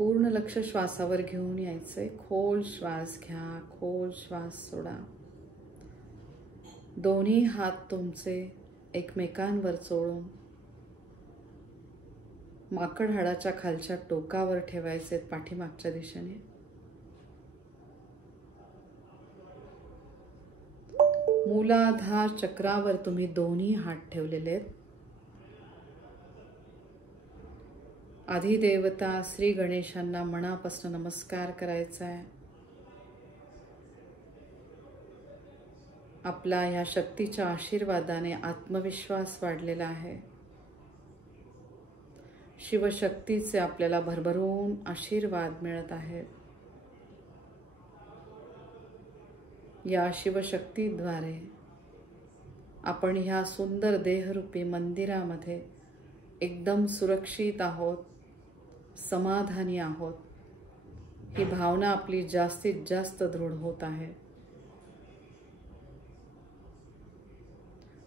पूर्ण लक्ष श्वासावर घेऊन यायचंय. खोल श्वास घ्या, खोल श्वास सोडा. दोन्ही हात तुमचे एकमेकांवर चोळून माकड हाडाच्या खालच्या टोकावर ठेवायचे, पाठीमागच्या दिशेने. मूलाधार चक्रावर तुम्ही दोन्ही हात ठेवलेले आहेत. आदिदेवता श्री गणेशांना मनापासून नमस्कार करायचा आहे. आपला ह्या शक्तीच्या आशीर्वादाने आत्मविश्वास वाढलेला आहे. शिवशक्तीचे आपल्याला भरभरून आशीर्वाद मिळत आहेत. या शिवशक्तीद्वारे आपण ह्या सुंदर देहरूपी मंदिरामध्ये एकदम सुरक्षित आहोत, समाधानी आहोत. ही भावना आपली जास्तीत जास्त दृढ होत आहे.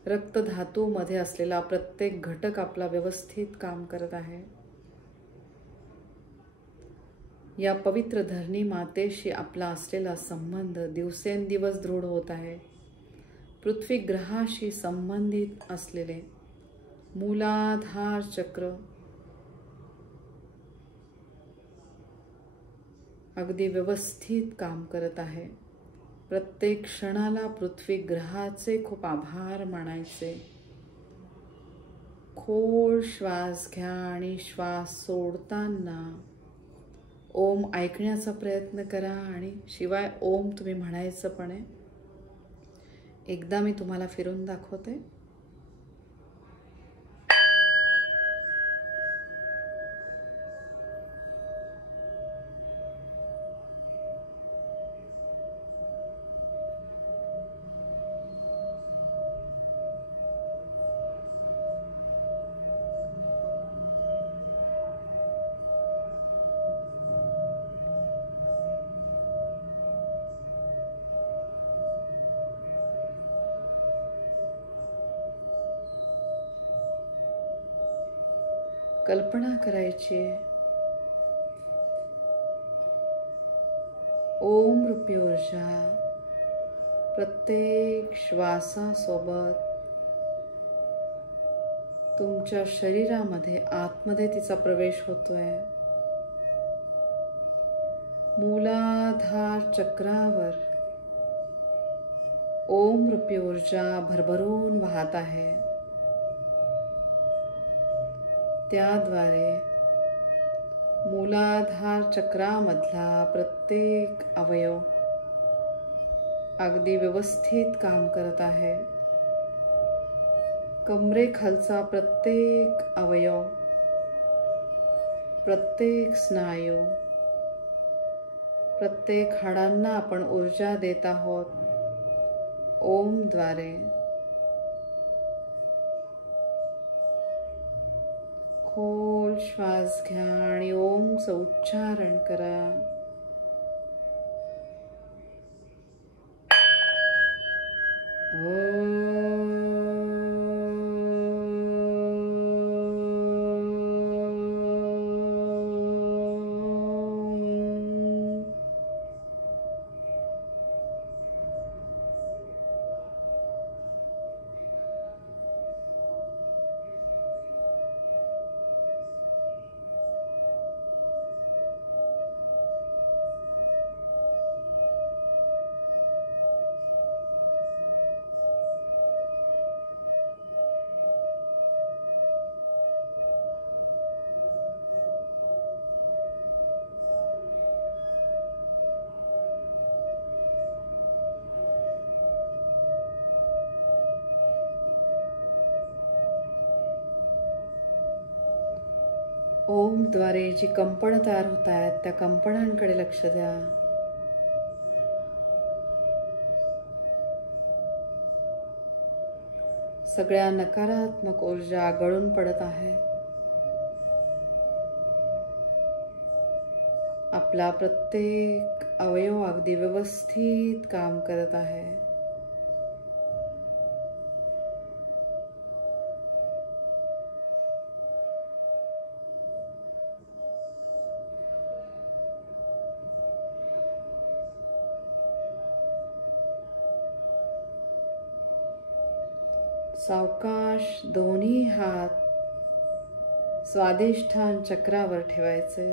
रक्तधातूमध्ये असलेला प्रत्येक घटक आपला व्यवस्थित काम करत आहे. या पवित्र धरणी मातेशी आपला असलेला संबंध दिवसेंदिवस दृढ होत आहे. पृथ्वी ग्रहाशी संबंधित असलेले मूलाधार चक्र अगदी व्यवस्थित काम करत आहे. प्रत्येक क्षणाला पृथ्वी ग्रहाचे खूप आभार मानायचे. खोल श्वास घ्या आणि श्वास सोडताना ओम ऐकण्याचा प्रयत्न करा आणि शिवाय ओम तुम्ही म्हणायचं पण आहे. एकदा मी तुम्हाला फिरून दाखवते. कल्पना करायची ओम रूपी ऊर्जा प्रत्येक श्वासासोबत तुमच्या शरीरामध्ये आतमध्ये तिचा प्रवेश होतोय. मूलाधार चक्रावर ओम रूपी ऊर्जा भरभरून वाहत आहे. त्याद्वारे मूलाधार चक्रामधला प्रत्येक अवयव अगदी व्यवस्थित काम करत आहे. कमरेखालचा प्रत्येक अवयव, प्रत्येक स्नायू, प्रत्येक हाडांना आपण ऊर्जा देत आहोत ओमद्वारे. खोल श्वास घ्या आणि ओमचं उच्चारण करा. ओमद्वारे जी कंपन तयार होत आहेत त्या कंपनांकडे लक्ष द्या. सगळ्या नकारात्मक ऊर्जा गळून पडत आहे. आपला प्रत्येक अवयव अगदी व्यवस्थित काम करत आहे. सावकाश दोन्ही हात स्वादिष्ठान चक्रावर ठेवायचे.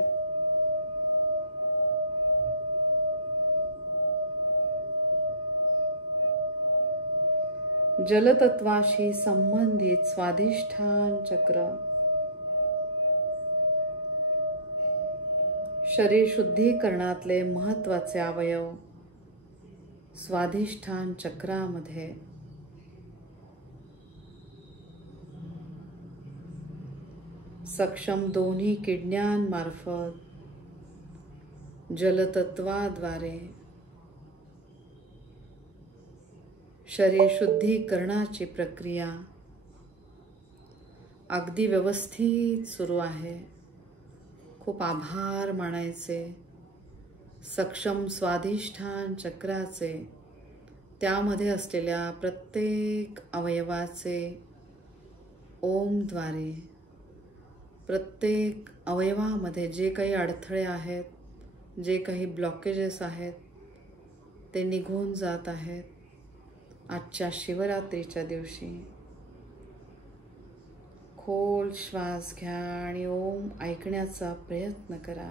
जलतत्वाशी संबंधित स्वादिष्ठान चक्र शरीर शुद्धीकरणातले महत्त्वाचे अवयव स्वादिष्ठान चक्रामध्ये सक्षम दोन्ही किडण्यांमार्फत जलतत्वाद्वारे शरीर शुद्धीकरणाची प्रक्रिया अगदी व्यवस्थित सुरू आहे. खूप आभार मानायचे सक्षम स्वादिष्ठान चक्राचे, त्यामध्ये असलेल्या प्रत्येक अवयवाचे ओमद्वारे प्रत्येक अवयवामध्ये जे काही अडथळे आहेत, जे काही ब्लॉकेजेस आहेत ते निघून जात आहेत. आजच्या शिवरात्रीच्या दिवशी खोल श्वास घ्या आणि ओम ऐकण्याचा प्रयत्न करा.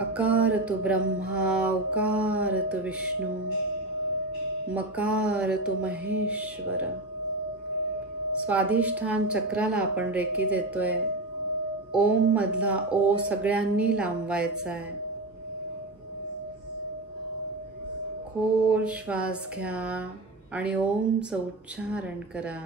अकारतु ब्रह्मा उकारतु विष्णु मकारतु महेश्वर. स्वादिष्ठान चक्राला आपण रेकी देतोय. ओम मधला ओ सगळ्यांनी लांबवायचा आहे. खोल श्वास घ्या आणि ओमचं उच्चारण करा.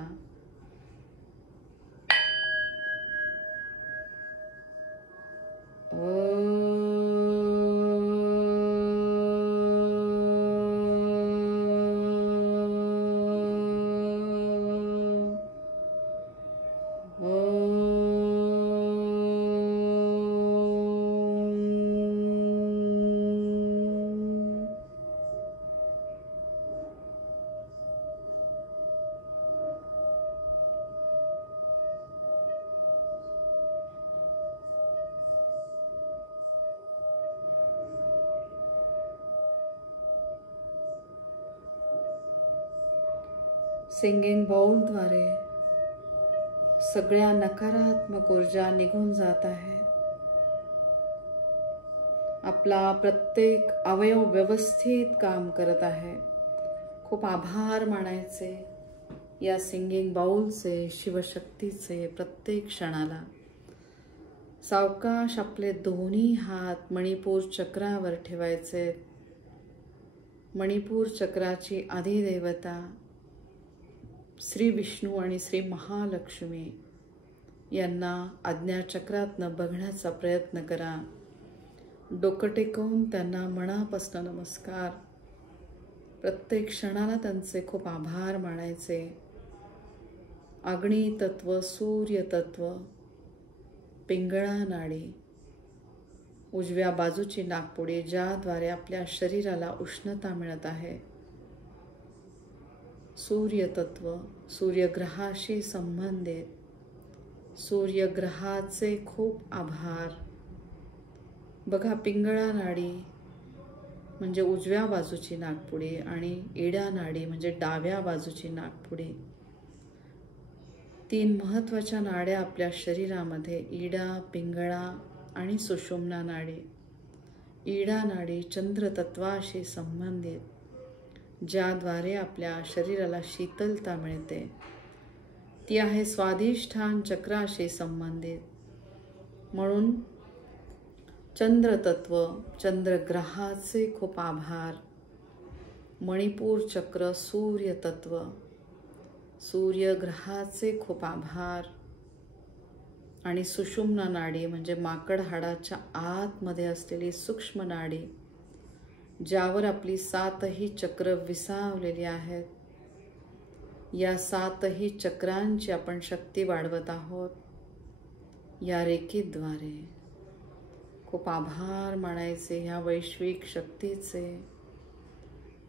सिंगिंग बाउलद्वारे सगळ्या नकारात्मक ऊर्जा निघून जात आहे. आपला प्रत्येक अवयव व्यवस्थित काम करत आहे. खूप आभार मानायचे या सिंगिंग बाउलचे, शिवशक्तीचे. प्रत्येक क्षणाला सावकाश आपले दोन्ही हात मणिपूर चक्रावर ठेवायचे. मणिपूर चक्राची अधिदेवता श्री विष्णू आणि श्री महालक्ष्मी यांना आज्ञाचक्रातनं बघण्याचा प्रयत्न करा. डोकं टेकवून त्यांना मनापासून नमस्कार. प्रत्येक क्षणाला त्यांचे खूप आभार मानायचे. अग्नी तत्व, सूर्य तत्व, पिंगळा नाडी, उजव्या बाजूची नाकपुडी ज्याद्वारे आपल्या शरीराला उष्णता मिळत आहे. सूर्य तत्व, सूर्यग्रहाशी संबंधित सूर्यग्रहाचे खूप आभार. बघा, पिंगळा नाडी म्हणजे उजव्या बाजूची नाकपुडी आणि इडा नाडी म्हणजे डाव्या बाजूची नाकपुडी. 3 महत्त्वाच्या नाड्या आपल्या शरीरामध्ये, इडा, पिंगळा आणि सुषुम्ना नाडी. इडा नाडी चंद्र तत्वाशी संबंधित, ज्याद्वारे आपल्या शरीराला शीतलता मिळते. ती आहे स्वादिष्ठान चक्राशी संबंधित. म्हणून चंद्रतत्व, चंद्रग्रहाचे खूप आभार. मणिपूर चक्र, सूर्यतत्व, सूर्यग्रहाचे खूप आभार. आणि सुषुम्ना नाडी म्हणजे माकड हाडाच्या आतमध्ये असलेली सूक्ष्म नाडी, ज्यावर आपली 7ही चक्र विसावलेली आहेत. या 7ही चक्रांची आपण शक्ती वाढवत आहोत या रेकीद्वारे. खूप आभार मानायचे ह्या वैश्विक शक्तीचे,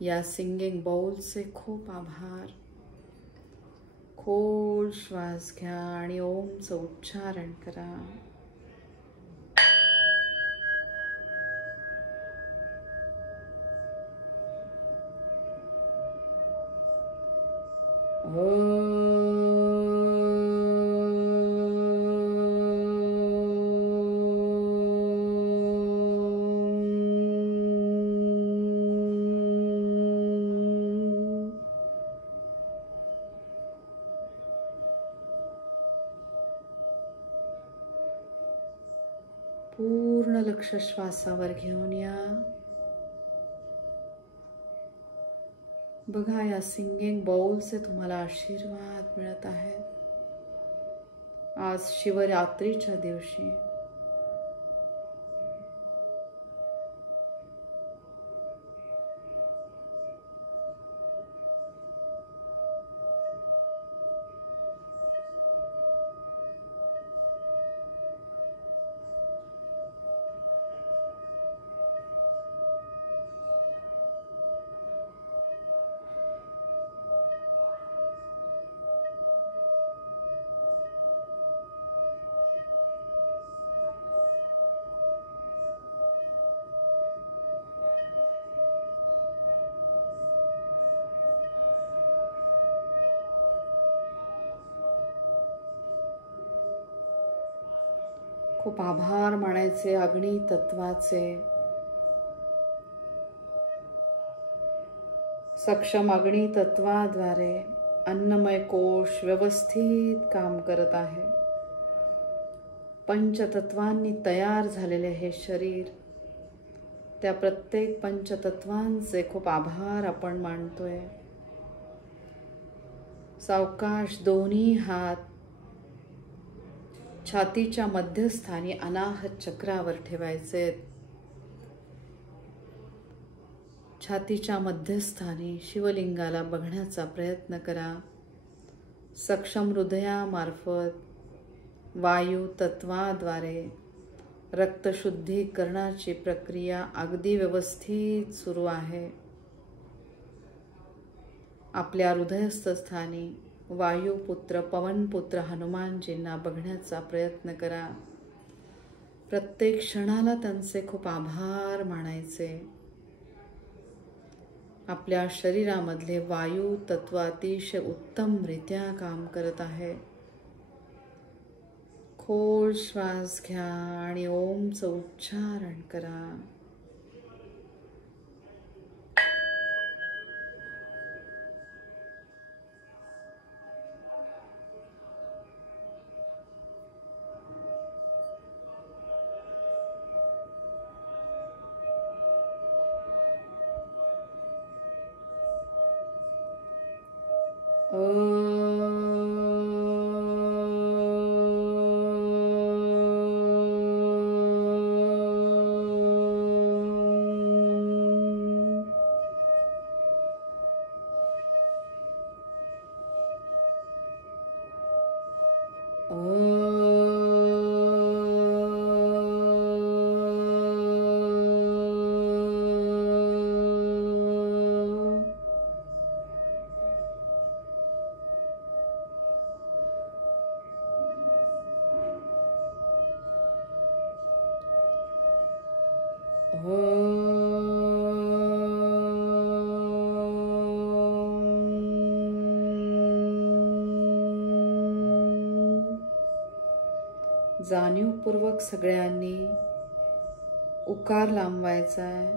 या सिंगिंग बाउलचे खूप आभार. खोल श्वास घ्या आणि ओमचं उच्चारण करा. पूर्ण लक्ष श्वासावर घेऊन या. बघा, या सिंगिंग बाउलचे तुम्हाला आशीर्वाद मिळत आहेत. आज शिवरात्रीच्या दिवशी खूप आभार मानायचे अग्नी तत्वाचे. सक्षम अग्नी तत्वाद्वारे अन्नमय कोश व्यवस्थित काम करत आहे. पंचतत्वांनी तयार झालेले हे शरीर, त्या प्रत्येक पंचतत्वांचे खूप आभार आपण मानतोय. सावकाश दोन्ही हात छातीच्या मध्यस्थानी अनाहत चक्रावर ठेवायचे. छातीच्या मध्यस्थानी शिवलिंगाला बघण्याचा प्रयत्न करा. सक्षम हृदयामार्फत वायू तत्वाद्वारे रक्तशुद्धीकरणाची प्रक्रिया अगदी व्यवस्थित सुरू आहे. आपल्या हृदयस्थ स्थानी वायुपुत्र पवनपुत्र हनुमानजींना बघण्याचा प्रयत्न करा. प्रत्येक क्षणाला त्यांचे खूप आभार मानायचे. आपल्या शरीरामधले वायू तत्व अतिशय उत्तमरित्या काम करत आहे. खोल श्वास घ्या आणि ओमचं उच्चारण करा. जाणीवपूर्वक सगळ्यांनी उकार लांबवायचा आहे.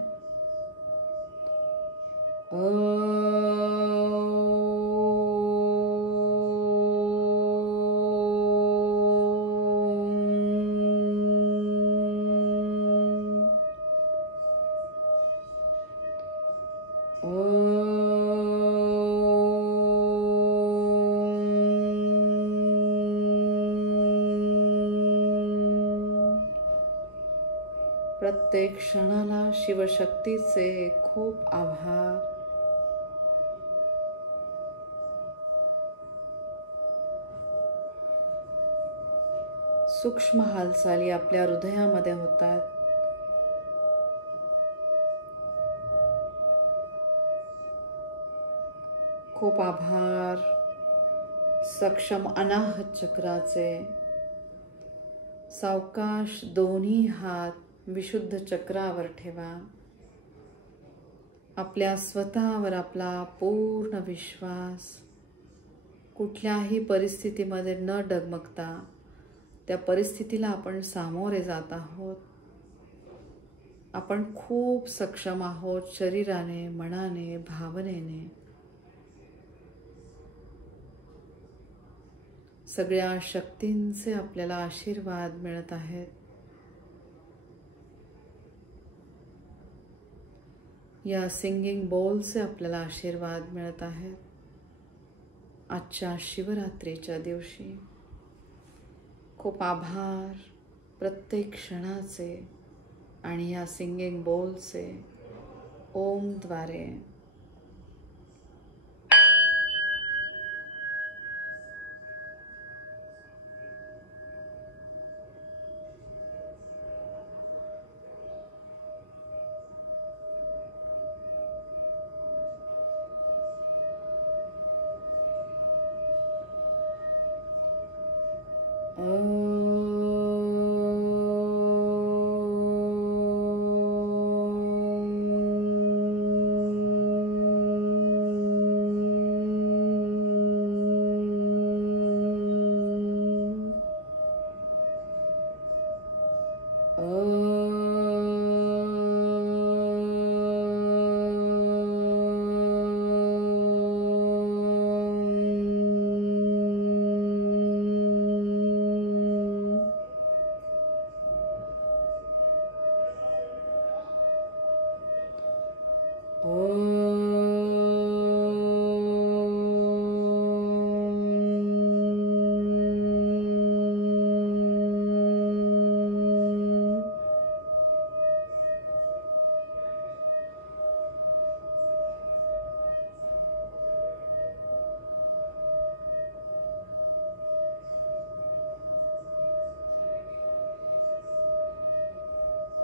प्रत्येक क्षणाला शिवशक्तीचे खूप आभार. सूक्ष्म हालचाली आपल्या हृदयामध्ये होतात. खूप आभार. सक्षम अनाहत चक्राचे. सावकाश दोन्ही हात विशुद्ध चक्रावर ठेवा. आपल्या स्वतःवर आपला पूर्ण विश्वास. कुठल्याही परिस्थितीमध्ये न डगमगता त्या परिस्थितीला आपण सामोरे जात आहोत. आपण खूप सक्षम आहोत शरीराने, मनाने, भावनेने. सगळ्या शक्तींचे आपल्याला आशीर्वाद मिळत आहेत. या सिंगिंग बोलचे आपल्याला आशीर्वाद मिळत आहेत. आजच्या शिवरात्रीच्या दिवशी खूप आभार प्रत्येक क्षणाचे आणि या सिंगिंग बोलचे ओम द्वारे.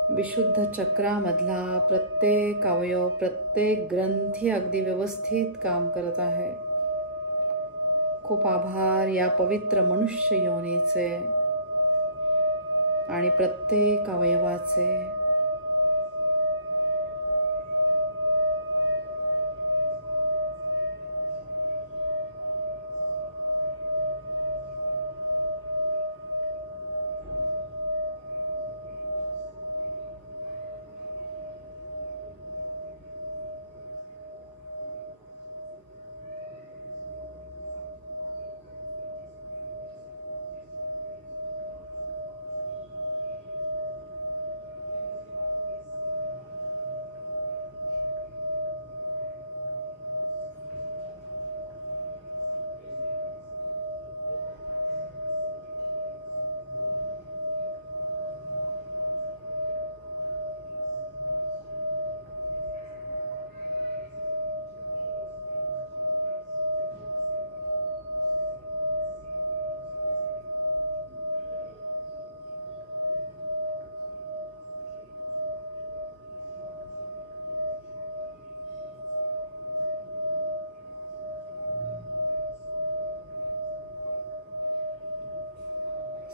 विशुद्ध चक्रामधला प्रत्येक अवयव, प्रत्येक ग्रंथी अगदी व्यवस्थित काम करत आहे. खूप आभार या पवित्र मनुष्य योनीचे आणि प्रत्येक अवयवाचे.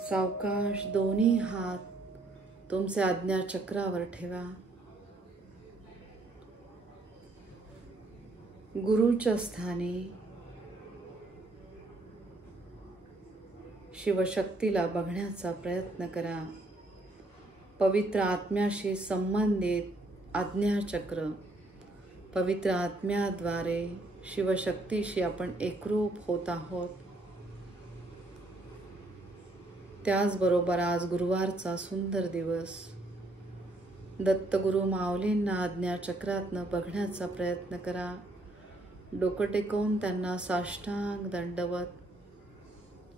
सावकाश दोन्ही हात तुमचे आज्ञा चक्रावर ठेवा. गुरुच्या स्थानी शिवशक्तीला बघण्याचा प्रयत्न करा. पवित्र आत्म्याशी संबंधित आज्ञाचक्र, पवित्र आत्म्याद्वारे शिवशक्तीशी आपण एकरूप होत आहोत. त्याचबरोबर आज गुरुवारचा सुंदर दिवस. दत्तगुरु माऊलींना आज्ञाचक्रातनं बघण्याचा प्रयत्न करा. डोकं टेकवून त्यांना साष्टांग दंडवत.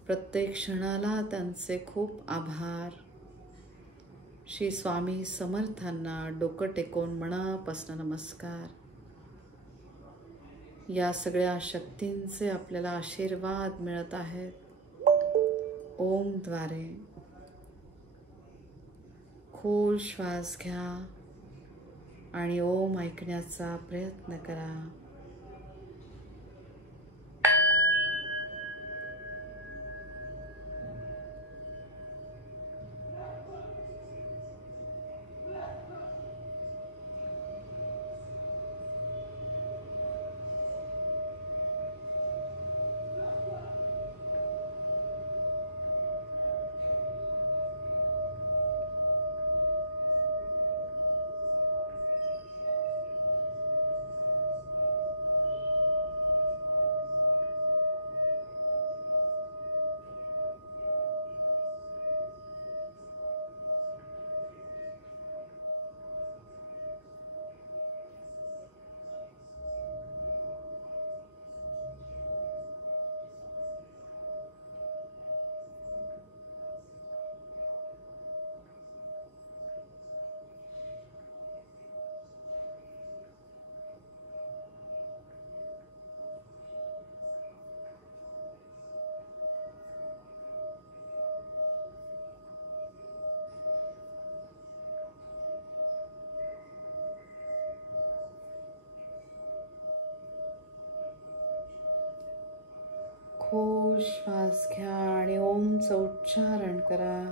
प्रत्येक क्षणाला त्यांचे खूप आभार. श्री स्वामी समर्थांना डोकं टेकवून मनापासून नमस्कार. या सगळ्या शक्तींचे आपल्याला आशीर्वाद मिळत आहेत. ओम द्वारे खोल श्वास घ्या आणि ओम ऐकण्याचा प्रयत्न करा. खोल श्वास घ्या आणि ओमचं उच्चारण करा.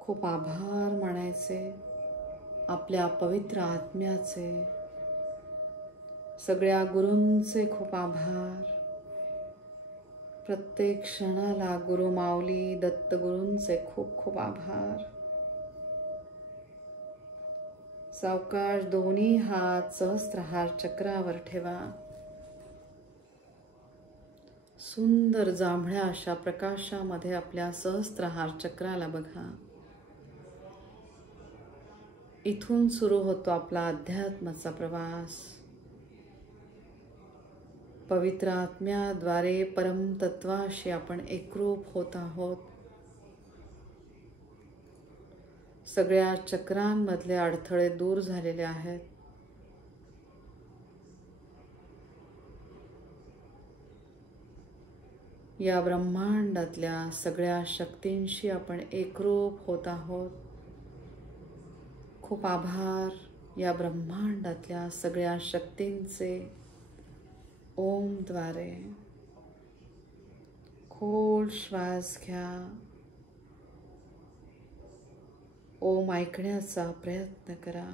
खूप आभार मानायचे आपल्या पवित्र आत्म्याचे. सगळ्या गुरूंचे खूप आभार. प्रत्येक क्षणाला गुरु माऊली दत्तगुरूंचे खूप खूप आभार. सावकाश दोन्ही हात सहस्त्रहार चक्रावर ठेवा. सुंदर जांभळ्या अशा प्रकाशामध्ये आपल्या सहस्त्रहार चक्राला बघा. इथून सुरू होतो आपला अध्यात्माचा प्रवास. पवित्र आत्म्याद्वारे परमतत्वाशी आपण एकरूप होत आहोत. सगळ्या चक्रांमधले अडथळे दूर झालेले आहेत. या ब्रह्मांडातल्या सगळ्या शक्तींशी आपण एकरूप होत आहोत. खूप आभार या ब्रह्मांडातल्या सगळ्या शक्तींचे. ओम द्वारे खोल श्वास घ्या. ओम ऐकण्याचा प्रयत्न करा.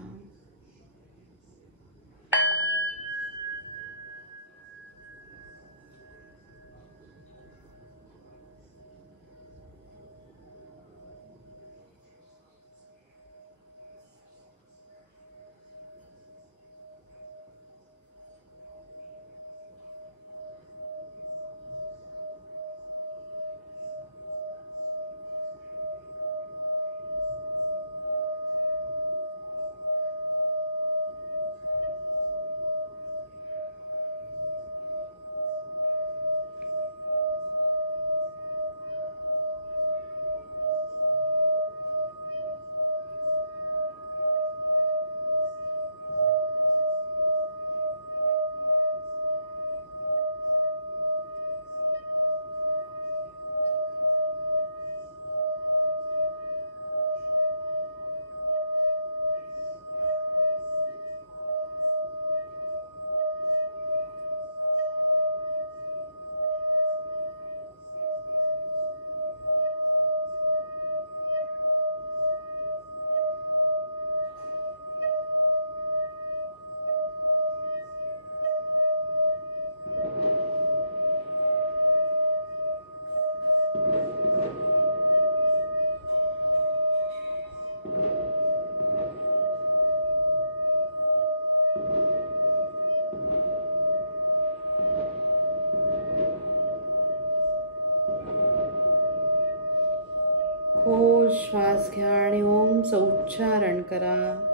श्वास घ्या आणि ओमचं उच्चारण करा.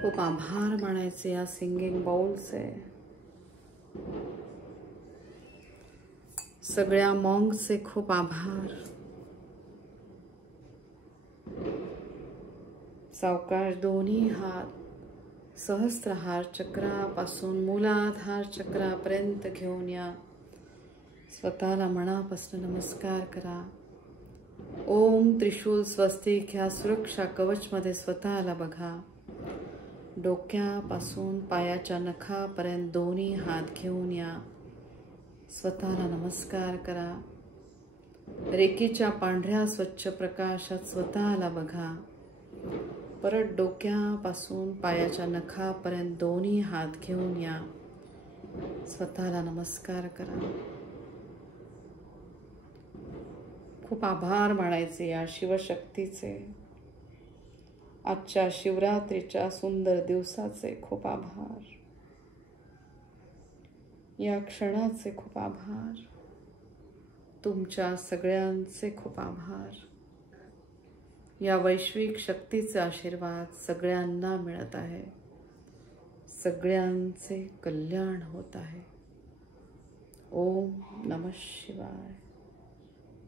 खूप आभार मानायचे या सिंगिंग बाउलचे. सगळ्या मॉन्कचे खूप आभार. सावकाश दोन्ही हात सहस्त्रहार चक्रापासून मूलाधार चक्रापर्यंत घेऊन या. स्वतःला मनापासून नमस्कार करा. ओम त्रिशूल स्वस्तिक ह्या सुरक्षा कवचमध्ये स्वतःला बघा. डोक्यापासून पायाच्या नखापर्यंत दोन्ही हात घेऊन या. स्वतःला नमस्कार करा. रेकीच्या पांढऱ्या स्वच्छ प्रकाशात स्वतःला बघा. परत डोक्यापासून पायाच्या नखापर्यंत दोन्ही हात घेऊन या. स्वतःला नमस्कार करा. खूप आभार मानायचे या शिवशक्तीचे. आजच्या शिवरात्रीच्या सुंदर दिवसाचे खूप आभार. या क्षणाचे खूप आभार. तुमच्या सगळ्यांचे खूप आभार. या वैश्विक शक्तीचे आशीर्वाद सगळ्यांना मिळत आहे. सगळ्यांचे कल्याण होत आहे. ओम नमः शिवाय.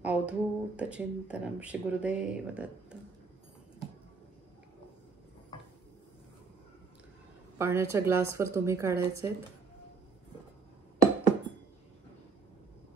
अवधूत चिंतनम श्री गुरुदेव दत्त. पाण्याच्या ग्लासवर तुम्ही काढायचे.